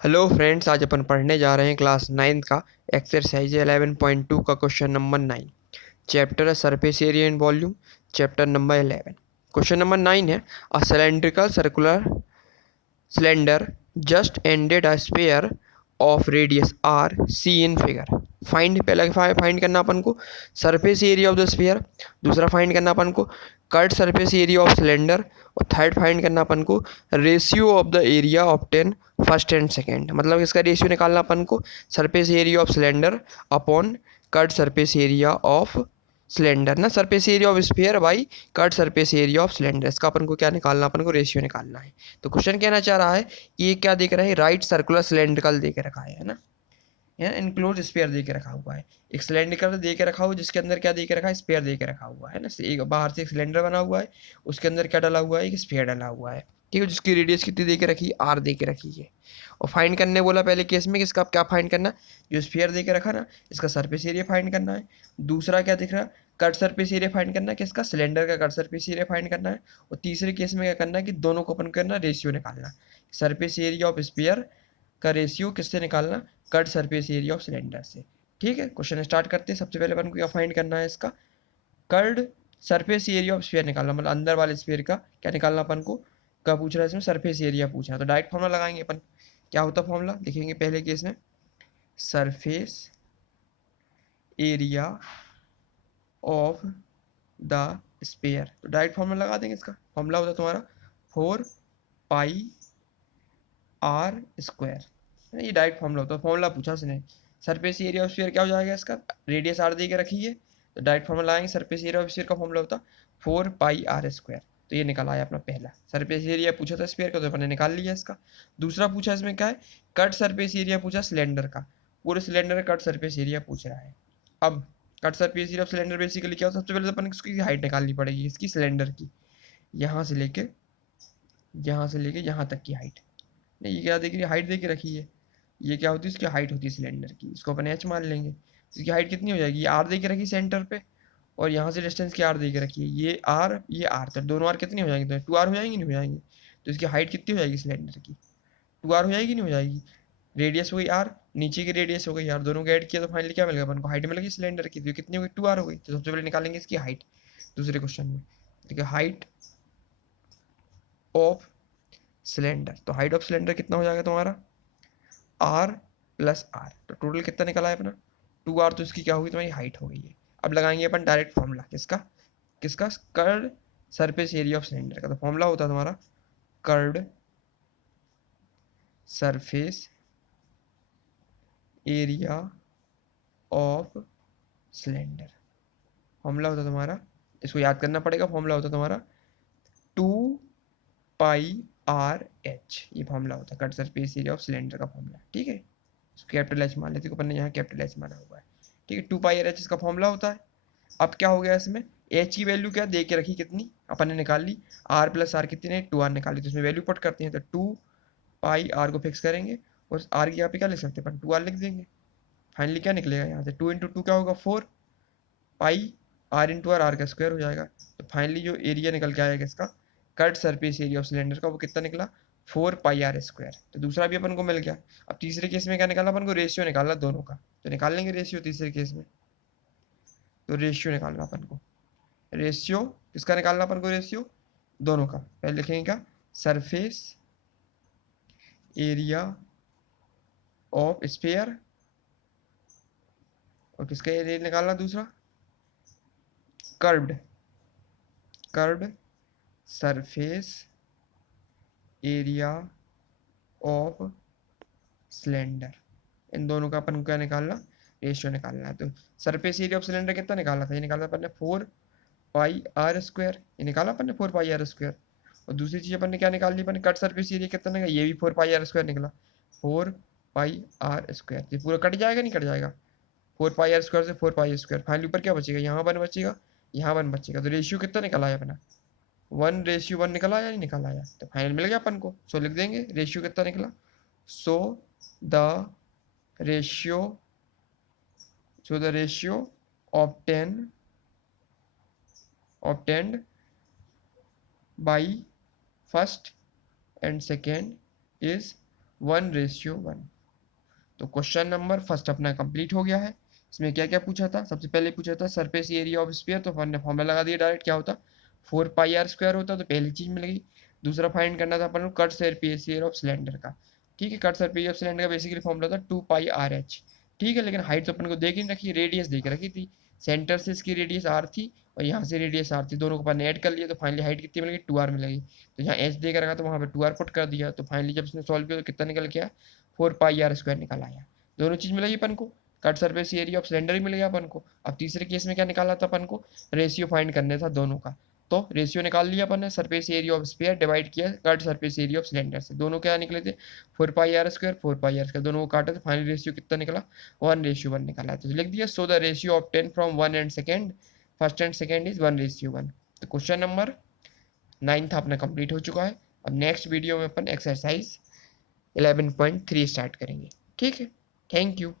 Hello friends, आज अपन पढ़ने जा रहे हैं क्लास 9 का एक्सरसाइज 11.2 का क्वेश्चन नंबर 9। चैप्टर है surface area and volume, chapter number 11। Question number 9 है a cylindrical circular cylinder just ended a sphere of radius r see in figure. Find, पहला फाइंड करना अपन को surface area of the sphere, दूसरा find करना अपन को cut surface area of cylinder, और थर्ड फाइंड करना अपन को ratio of the area of ten first and second. मतलब इसका रेशियो निकालना अपन को surface area of cylinder upon cut surface area of cylinder ना, surface area of sphere by cut surface area of cylinder. इसका अपन को क्या निकालना, अपन को रेशियो निकालना है। तो क्वेश्चन कहना चाह रहा है कि ये क्या देख रहा है, राइट सर्कुलर सिलेंड्रिकल दे के रखा है ना, यहाँ इनक्लोज स्पेयर दे के रखा हुआ है। एक सिलेंड्रिकल दे के रखा हुआ है जिसके अंदर क्या दे के रखा है, स्पेयर दे के रखा हुआ है ना। एक बाहर से एक सिलेंडर बना हुआ है, उसके अंदर क्या डाला हुआ है, एक स्पेयर डाला हुआ है, ठीक है, जिसकी रेडियस कितनी दे के रखी है, आर दे के रखी है। और फाइंड करने बोला पहले केस में, किसका क्या फाइंड करना, जो स्पेयर दे के रखा ना, इसका सरफेस एरिया फाइंड करना है। दूसरा क्या दिख रहा है, कट सरफेस एरिया फाइंड करना है, किसका, सिलेंडर का कट सरफेस एरिया फाइंड करना है। और तीसरे केस में क्या करना है कि दोनों को अपन करना रेशियो निकालना, सरफेस एरिया ऑफ स्पेयर का रेशियो किससे निकालना, cut surface area of cylinder से। ठीक है, क्वेश्चन स्टार्ट करते हैं। सबसे पहले अपन को क्या फाइंड करना है, इसका curved surface area of sphere निकालना, मतलब अंदर वाले स्फीयर का क्या निकालना अपन को, क्या पूछ रहा है इसमें, सरफेस एरिया पूछ रहा है। तो डायरेक्ट फॉर्मूला लगाएंगे अपन। क्या होता है फॉर्मूला, लिखेंगे पहले केस में surface area of the sphere. तो डायरेक्ट फॉर्मूला लगा देंगे। इसका फॉर्मूला होता है तुम्हारा 4 पाई r स्क्वायर। ये डायरेक्ट फॉर्मूला होता है, फॉर्मूला पूछा उसने। सरफेस एरिया ऑफ स्फीयर क्या हो जाएगा, इसका रेडियस आर दे के रखी है, तो डायरेक्ट फॉर्मूला लगाएंगे। सरफेस एरिया ऑफ स्फीयर का फॉर्मूला होता 4 पाई r स्क्वायर। तो ये निकल आया अपना पहला सरफेस एरिया पूछा था स्फीयर का, तो अपन ने निकाल लिया इसका। दूसरा पूछा इसमें क्या है, कट सरफेस एरिया पूछा सिलेंडर का, पूरे सिलेंडर का कट सरफेस एरिया पूछ रहा है। अब cut surface area of cylinder basically क्या होता है, सबसे पहले तो अपन इसकी हाइट निकालनी पड़ेगी, इसकी सिलेंडर की, यहाँ से लेके यहाँ तक की हाइट। नहीं, ये क्या देख रही है, हाइट दे के रखी है। ये क्या होती है, इसकी हाइट होती है सिलेंडर की, इसको अपन एच मान लेंगे। इसकी हाइट कितनी हो जाएगी, ये आर दे के रखी सेंटर पे, और यहाँ से डिस्टेंस की आर दे के रखी है, ये आर, तो दोनों आर कितनी हो जाएंगी, तो 2r हो जाएंगी, नहीं हो जाएंगी। तो इसकी हाइट कितनी हो जाएगी सिलेंडर की, 2r हो जाएगी, नहीं हो जाएगी। रेडियस हो गई आर, नीचे की रेडियस हो गई आर, दोनों को ऐड किया तो फाइनली क्या मिलेगा अपन को, हाइट मिलेगी सिलेंडर की, तो कितनी हो गई, 2r हो गई। तो सबसे पहले निकालेंगे इसकी हाइट दूसरे क्वेश्चन में। ठीक है, हाइट ऑफ सिलेंडर, तो हाइट ऑफ सिलेंडर कितना हो जाएगा तुम्हारा, आर प्लस आर, तो टोटल कितना निकला है अपना 2r, तो इसकी क्या होगी, तुम्हारी हाइट हो गई है। अब लगाएंगे अपन डायरेक्ट फॉर्मूला, किसका किसका, curved surface area of cylinder का। तो फॉर्मूला होता है तुम्हारा curved surface area of cylinder. Formula होता है तुम्हारा, इसको याद करना पड़ेगा, फॉर्मूला होता है तुम्हारा 2 पाई r h, ये फॉर्मूला होता है cut surface area of cylinder का फॉर्मूला। ठीक है, इसको कैपिटल एच मान लेते हैं, अपन ने यहाँ कैपिटल एच माना हुआ है। ठीक है, 2 पाई r h इसका फॉर्मूला होता है। अब क्या हो गया इसमें, एच की वैल्यू क्या दे के रखी, कितनी अपन ने निकाल ली, आर प्लस आर कितनी है, 2r निकाली, तो इसमें वैल्यू पुट करते हैं, तो 2 पाई r को फिक्स करेंगे, और आर की यहाँ पे क्या लिख सकते हैं अपन, 2r लिख देंगे। फाइनली क्या निकलेगा यहाँ से, 2 × 2 क्या होगा 4 पाई, r × आर का स्क्वायर हो जाएगा। तो फाइनली जो एरिया निकल के आएगा इसका cut surface area of cylinder का, वो कितना निकला, 4 पाई r स्क्वायर। तो दूसरा भी अपन को मिल गया। अब तीसरे केस में क्या निकाला अपन को, रेशियो निकालना दोनों का, तो निकाल लेंगे रेशियो तीसरे केस में। तो रेशियो निकालना अपन को, रेशियो किसका निकालना अपन को, रेशियो दोनों का। पहले लिखेंगे क्या, सरफेस एरिया ऑफ स्फीयर, और किसका एरिया निकालना दूसरा, curved curved surface area of cylinder. इन दोनों का अपन को क्या निकालना, रेशियो निकालना है। तो सरफेस एरिया ऑफ सिलेंडर कितना निकाला था, ये निकाला अपन ने 4 पाई r स्क्वायर, ये निकाला अपन ने 4 पाई r स्क्वायर। और दूसरी चीज अपन ने क्या निकाल ली, अपन ने कट सरफेस एरिया कितना निकला, ये भी 4 पाई r स्क्वायर निकला, 4 पाई r स्क्वायर। ये पूरा कट जाएगा, नहीं कट जाएगा, 4 पाई r स्क्वायर से 4 पाई स्क्वायर, फाइनल ऊपर क्या बचेगा, यहाँ 1 बचेगा, यहाँ 1 बचेगा। तो रेशियो कितना निकला है अपना, 1:1 निकला आया, नहीं निकला आया, तो फाइनल मिल गया अपन को। सो लिख देंगे रेशियो कितना निकला, so the ratio the ratio obtained by first and second is 1:1। तो क्वेश्चन नंबर फर्स्ट अपना कंप्लीट हो गया है। इसमें क्या क्या पूछा था, सबसे पहले पूछा था सरफेस एरिया ऑफ स्फीयर, तो हमने फॉर्मूला लगा दिया डायरेक्ट, क्या होता 4πr² होता, तो पहली चीज मिल गई। दूसरा फाइंड करना था अपन को cut surface area of cylinder का। ठीक है, cut surface area of cylinder का बेसिकली फॉर्मूला था 2πrh। ठीक है, लेकिन हाइट तो अपन को देख ही नहीं रखी, रेडियस देख रखी थी। सेंटर से इसकी रेडियस r थी और यहाँ से रेडियस r थी, दोनों को अपन ऐड कर लिया, तो फाइनली हाइट कितनी मिल गई 2r मिलेगी। तो यहाँ h देकर रखा तो वहाँ पे 2r पुट कर दिया, तो फाइनली जब इसने सॉल्व किया तो कितना निकल गया 4πr² निकल आया। दोनों चीज मिलेगी अपन को, cut surface area of cylinder ही मिल गया अपन को। अब तीसरे केस में क्या निकाला था अपन को, रेशियो फाइंड करने था दोनों का। तो रेशियो निकाल लिया अपन ने, surface area of sphere divide किया cut surface area of cylinder से, दोनों क्या निकले थे 4πr², दोनों को काटे तो फाइनल रेशियो कितना निकला 1:1 निकाला। तो लिख दिया so the ratio of 10 from 1 and second, first and second is 1:1। तो क्वेश्चन नंबर 9 था अपना कंप्लीट हो चुका है। अब नेक्स्ट वीडियो में अपन एक्सरसाइज 11.3 स्टार्ट करेंगे। ठीक है, थैंक यू।